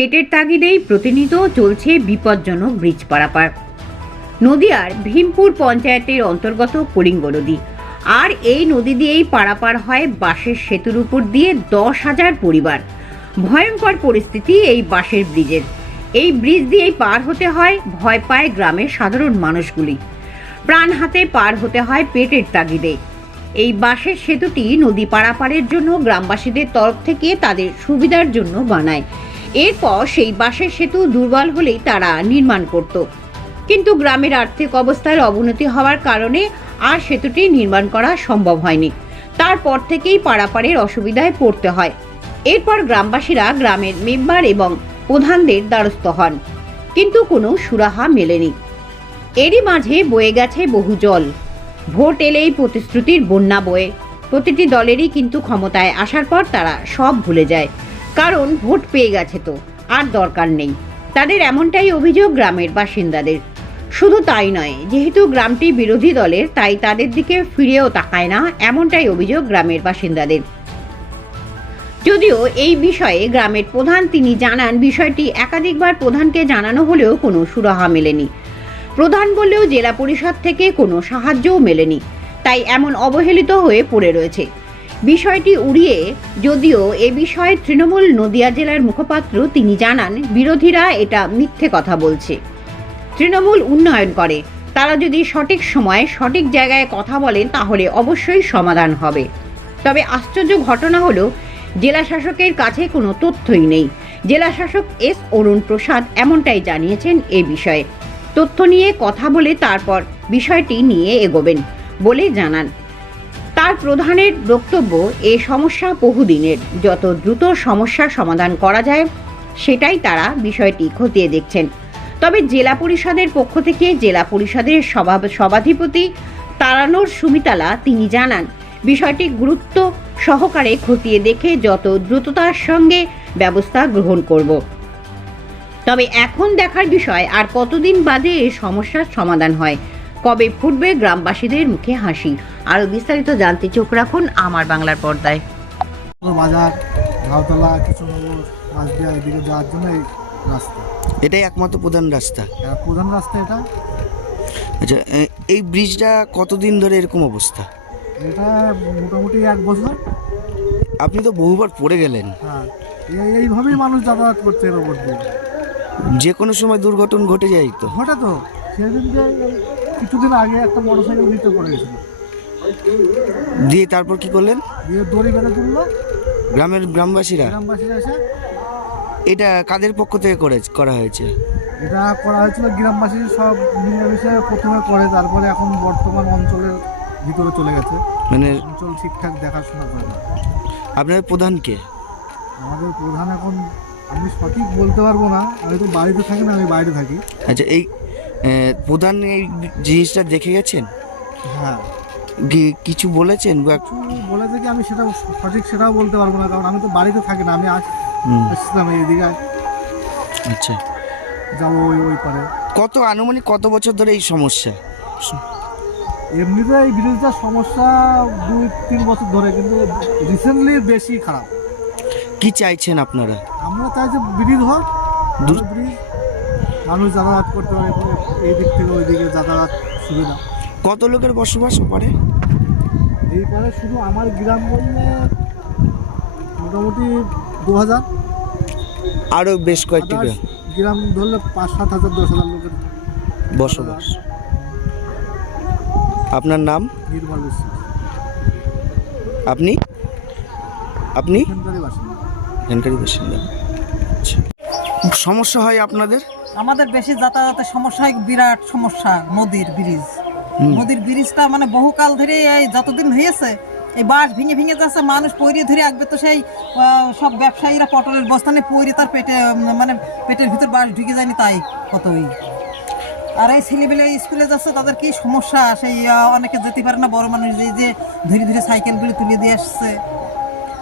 পেটের তাগিদেই প্রতিনিয়ত চলছে বিপজ্জনক ব্রিজ পারাপার। নদিয়ার ভীমপুর পঞ্চায়েতের অন্তর্গত কলিঙ্গ নদী। আর এই নদী দিয়েই পারাপার হয় বাঁশের সেতুর উপর দিয়ে দশ হাজার পরিবার। ভয়ঙ্কর পরিস্থিতি এই বাঁশের ব্রিজের। এই ব্রিজ দিয়েই পার হতে হয়, ভয় পায় গ্রামের সাধারণ মানুষগুলি। প্রাণ হাতে পার হতে হয় পেটের তাগিদে। এই বাঁশের সেতুটি নদী পারাপারের জন্য গ্রামবাসীদের তরফ থেকে তাদের সুবিধার জন্য বানায়। এরপর সেই বাঁশের সেতু দুর্বল হলেই তারা নির্মাণ করত। কিন্তু গ্রামের আর্থিক অবস্থার অবনতি হওয়ার কারণে আর সেতুটি নির্মাণ করা সম্ভব হয়নি। তারপর থেকেই পারাপারের অসুবিধায় পড়তে হয়। এরপর গ্রামবাসীরা গ্রামের মেম্বার এবং প্রধানদের দ্বারস্থ হন। কিন্তু কোনো সুরাহা মেলেনি। এরই মাঝে বয়ে গেছে বহু জল। ভোট এলেই প্রতিশ্রুতির বন্যা বয়ে। প্রতিটি দলেরই কিন্তু ক্ষমতায় আসার পর তারা সব ভুলে যায়। কারণ ভোট পেয়ে গেছে তো, আর দরকার নেই। তাদের এমনটাই অভিযোগ গ্রামের বাসিন্দাদের। শুধু তাই নয়, যেহেতু গ্রামটি বিরোধী দলের, তাই তাদের দিকে ফিরেও তাকায় না এমনটাই অভিযোগ গ্রামের বাসিন্দাদের। যদিও এই বিষয়ে গ্রামের প্রধান তিনি জানান, বিষয়টি একাধিকবার প্রধানকে জানানো হলেও কোনো সুরাহা মেলেনি। প্রধান বললেও জেলা পরিষদ থেকে কোনো সাহায্যও মেলেনি, তাই এমন অবহেলিত হয়ে পড়ে রয়েছে। বিষয়টি উড়িয়ে যদিও এ বিষয়ে তৃণমূল নদিয়া জেলার মুখপাত্র তিনি জানান, বিরোধীরা এটা মিথ্যে কথা বলছে। তৃণমূল উন্নয়ন করে। তারা যদি সঠিক সময়ে সঠিক জায়গায় কথা বলেন, তাহলে অবশ্যই সমাধান হবে। তবে আশ্চর্য ঘটনা হলো, জেলা শাসকের কাছে কোনো তথ্যই নেই। জেলা শাসক এস অরুণ প্রসাদ এমনটাই জানিয়েছেন এ বিষয়ে। তথ্য নিয়ে কথা বলে তারপর বিষয়টি নিয়ে এগোবেন বলে জানান। তার প্রধানের বক্তব্য, এ সমস্যা বহুদিনের। যত দ্রুত সমস্যার সমাধান করা যায়, সেটাই তারা বিষয়টি খতিয়ে দেখছেন। তবে জেলা পরিষদের পক্ষ থেকে জেলা পরিষদের সভা, সভাধিপতি তারানোর সুমিতালা তিনি জানান, বিষয়টি গুরুত্ব সহকারে খতিয়ে দেখে যত দ্রুততার সঙ্গে ব্যবস্থা গ্রহণ করব। তবে এখন দেখার বিষয়, আর কতদিন বাদে এই সমস্যার সমাধান হয়? কবে ফুটবে গ্রামবাসীদের মুখে হাসি? আরও বিস্তারিত জানতে চোখ রাখুন আমার বাংলার পর্দায়। বাজার ঘাওতলা এদিকে যাওয়ার জন্য এই রাস্তা। এটাই একমাত্র প্রধান রাস্তা। আর প্রধান রাস্তা এটা। আচ্ছা এই ব্রিজটা কতদিন ধরে এরকম অবস্থা? এটা মোটামুটি এক বছর। আপনি তো বহুবার পড়ে গেলেন। হ্যাঁ এইভাবেই মানুষ যাতায়াত করছে এর ওপর দিয়ে। যে কোনো সময় দুর্ঘটনা ঘটে যায় তো। ঘটে তো সেদিন যে কিছুদিন আগে একটা মোটর সাইকেল নিতে পড়ে গেছিল। দিয়ে তারপর কি করলেন? দিয়ে দড়ি বেঁধে তুললো। গ্রামের গ্রামবাসীরা? গ্রামবাসীরা এসে এটা কাদের পক্ষ থেকে করে করা হয়েছে? এটা করা হয়েছিল গ্রামবাসী সব মিলেমিশে প্রথমে করে তারপরে এখন বর্তমান অঞ্চলের ভিতরে চলে গেছে। মানে অঞ্চল ঠিকঠাক দেখাশোনা করে না। আপনাদের প্রধানকে আমাদের প্রধান এখন আমি সঠিক বলতে পারব না আমি তো বাড়িতে থাকি না আমি বাইরে থাকি। আচ্ছা এই প্রধান এই জিনিসটা দেখে গেছেন? হ্যাঁ। কি- কিছু বলেছেন বা? কিছু বলে আমি সেটা সঠিক সেটাও বলতে পারব না কারণ আমি তো বাড়িতে থাকি না আমি আসছিলাম এইদিকে আচ্ছা। যাব ওই ওই পারে। কত আনুমানিক কত বছর ধরে এই সমস্যা? এমনিতে এই ব্রিজটার সমস্যা দুই তিন বছর ধরে কিন্তু রিসেন্টলি বেশি খারাপ। কি চাইছেন আপনারা? আমরা চাই যে ব্রিজ হোক ব্রিজ মানুষ যাতায়াত করতে পারে এই দিক থেকে ওই দিকে যাতায়াত সুবিধা। কত লোকের বসবাস পারে এই পারে শুধু আমার গ্রাম বললে মোটামুটি দু হাজার আরও বেশ কয়েকটি গ্রাম। গ্রাম ধরলে পাঁচ সাত হাজার দশ হাজার লোকের বসবাস। আপনার নাম? নির্মল বিশ্বাস। আপনি? আপনি? এখানকারই বাসিন্দা। আচ্ছা। সমস্যা হয় আপনাদের? আমাদের বেশি যাতায়াতের সমস্যা হয় বিরাট সমস্যা নদীর ব্রিজ নদীর ব্রিজটা মানে বহুকাল ধরে এই যতদিন হয়েছে এই বাঁশ ভেঙে ভেঙে যাচ্ছে মানুষ পইরে ধরে আসবে তো সেই সব ব্যবসায়ীরা পটলের বস্তানে পইরে তার পেটে মানে পেটের ভিতর বাঁশ ঢুকে যায়নি তাই কতই। আর এই ছেলেবেলে স্কুলে যাচ্ছে তাদের কি সমস্যা? সেই অনেকে যেতে পারে না বড় মানুষ যে ধীরে ধীরে সাইকেলগুলি তুলে দিয়ে আসছে।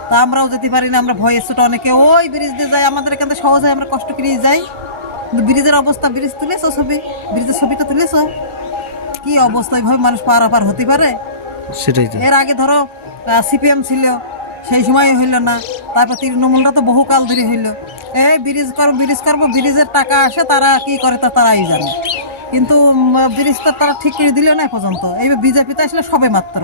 তা আমরাও যেতে পারি না আমরা ভয় এসছোটা অনেকে। ওই ব্রিজ দিয়ে যাই আমাদের এখান থেকে সহজে আমরা কষ্ট করে যাই। কিন্তু ব্রিজের অবস্থা ব্রিজ তুলেছো ছবি? ব্রিজের ছবিটা তুলেছো? কি অবস্থা? এইভাবে মানুষ পারাপার হতে পারে? সেটাই এর আগে ধরো সিপিএম ছিল সেই সময় হইল না। তারপর তৃণমূলটা তো বহুকাল ধরে হইল। এই ব্রিজ করব ব্রিজ করব ব্রিজের টাকা আসে তারা কি করে তা তারাই জানে। কিন্তু ব্রিজটা তারা ঠিক করে দিল না এ পর্যন্ত। এইবার বিজেপিতে আসলে সবে মাত্র।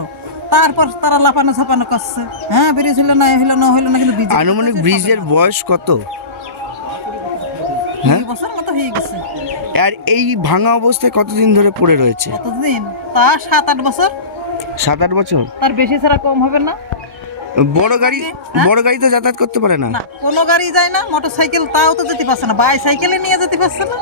তারপর তারা লাপানো ঝাপানো করছে। হ্যাঁ ব্রিজ হইল না হইল না হইল না কিন্তু আনুমানিক ব্রিজের বয়স কত? দুই বছর মতো হয়ে গেছে। আর এই ভাঙা অবস্থায় কতদিন ধরে পড়ে রয়েছে? কতদিন? তা সাত আট বছর। সাত আট বছর? তার বেশি ছাড়া কম হবে না। বড় গাড়ি বড় গাড়ি তো যাতায়াত করতে পারে না। না কোনো গাড়ি যায় না মোটর সাইকেল তাও তো যেতে পারছে না। বাই সাইকেলে নিয়ে যেতে পারছে না।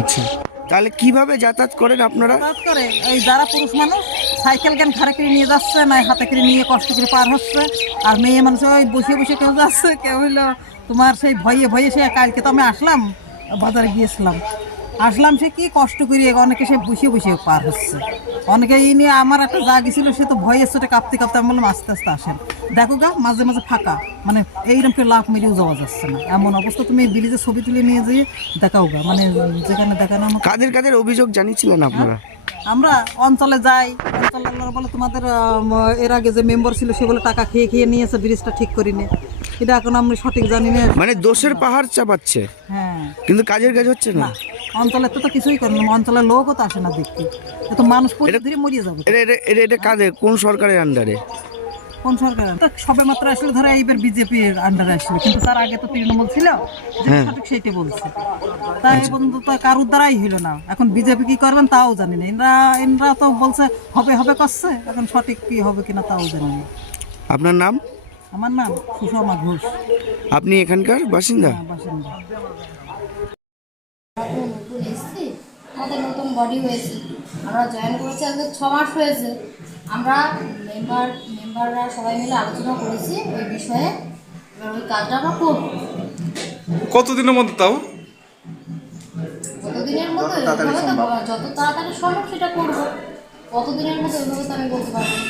আচ্ছা। তাহলে কীভাবে যাতায়াত করেন আপনারা? হঠাৎ করে এই যারা পুরুষ মানুষ সাইকেল কেন ঘাড়ে করে নিয়ে যাচ্ছে? না হাতে করে নিয়ে কষ্ট করে পার হচ্ছে। আর মেয়ে মানুষ ওই বসে বসে কেউ যাচ্ছে? কেউ হইল তোমার সেই ভয়ে ভয়ে সে কালকে তো আমি আসলাম, বাজারে গিয়েছিলাম। আসলাম সে কি কষ্ট করে অনেকে সে বসে বসে পার হচ্ছে। অনেকে এই নিয়ে আমার একটা যা গেছিল সে তো ভয়ে সেটা কাঁপতে কাঁপতে আমি বললাম, আস্তে আস্তে আসেন। দেখো গা, মাঝে মাঝে ফাঁকা। মানে এইরকম করে লাভ মেরেও যাওয়া যাচ্ছে না। এমন অবস্থা তুমি ব্রিজে ছবি তুলে নিয়ে যেয়ে দেখাও গা। মানে যেখানে দেখানো কাদের কাদের অভিযোগ জানিয়েছিলেন আপনারা? আমরা অঞ্চলে যাই অঞ্চলে বলে তোমাদের এর আগে যে মেম্বার ছিল সেগুলো বলে টাকা খেয়ে খেয়ে নিয়েছে ব্রিজটা ঠিক করিনি এটা এখন আমি সঠিক জানি না। মানে দোষের পাহাড় চাপাচ্ছে। হ্যাঁ। কিন্তু কাজের কাজ হচ্ছে না। অঞ্চলের তো তো কিছুই করে না অঞ্চলের লোকও তো আসে না দেখতে। এত তো মানুষ ধীরে ধীরে মরিয়ে যাবে। এটা এটা কাজে কোন সরকারের আন্ডারে কোন সরকার? তো সবে মাত্র আসলে ধরো এইবার বিজেপির আন্ডারে আসলে কিন্তু তার আগে তো তৃণমূল ছিল হ্যাঁ। সঠিক সেইটাই বলছে। তাই এই পর্যন্ত তো কারোর দ্বারাই হইল না। এখন বিজেপি কি করবেন তাও জানি না। এনরা এনরা তো বলছে হবে হবে করছে এখন সঠিক কি হবে কিনা তাও জানি না। আপনার নাম? আমার নাম সুষমা ঘোষ। আপনি এখানকার বাসিন্দা? বাসিন্দা। আমাদের নতুন বডি হয়েছে। আমরা জয়েন করেছি আজকে ছ মাস হয়েছে। আমরা মেম্বার মেম্বাররা সবাই মিলে আলোচনা করেছি ওই বিষয়ে। এবার ওই কাজটা আমরা করব। কতদিনের মধ্যে তাও? কতদিনের মধ্যে যত তাড়াতাড়ি সম্ভব। সেটা করব। কতদিনের মধ্যে ওইভাবে তো আমি বলতে পারব না।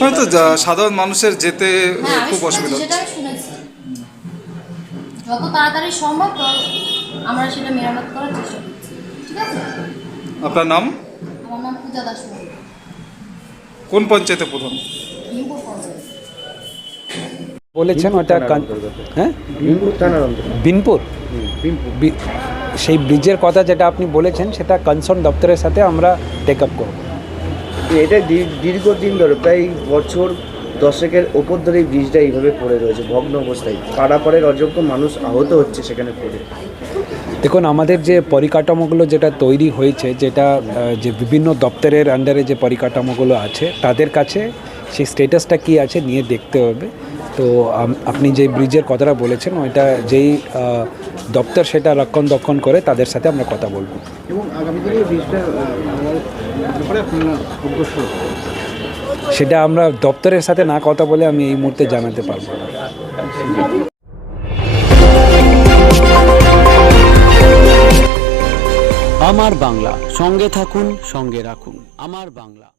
মানে তো সাধারণ মানুষের যেতে হ্যাঁ খুব অসুবিধা সেটা আমি শুনেছি। যত তাড়াতাড়ি সম্ভব আমরা সেটা মেরামত করার চেষ্টা করছি। ঠিক আছে? আপনার নাম? আমার নাম পূজা দাস মণ্ডল, কোন পঞ্চায়েতে প্রধান? বলেছেন ওটা হ্যাঁ? বিনপুর সেই ব্রিজের কথা যেটা আপনি বলেছেন সেটা কনসার্ন দপ্তরের সাথে আমরা টেক আপ করব। এটা দীর্ঘদিন ধরে প্রায় বছর দশেকের ওপর ধরে এই ব্রিজটা এইভাবে পড়ে রয়েছে ভগ্ন অবস্থায়। পাড়াপাড়ের অযোগ্য মানুষ আহত হচ্ছে সেখানে পড়ে। দেখুন আমাদের যে পরিকাঠামোগুলো যেটা তৈরি হয়েছে যেটা যে বিভিন্ন দপ্তরের আন্ডারে যে পরিকাঠামোগুলো আছে তাদের কাছে সেই স্টেটাসটা কি আছে নিয়ে দেখতে হবে। তো আপনি যে ব্রিজের কথাটা বলেছেন ওইটা যেই আহ, দপ্তর সেটা রক্ষণ দক্ষণ করে তাদের সাথে আমরা কথা বলব। এবং সেটা আমরা দপ্তরের সাথে না কথা বলে আমি এই মুহূর্তে জানাতে পারব না। আমার বাংলা সঙ্গে থাকুন সঙ্গে রাখুন। আমার বাংলা।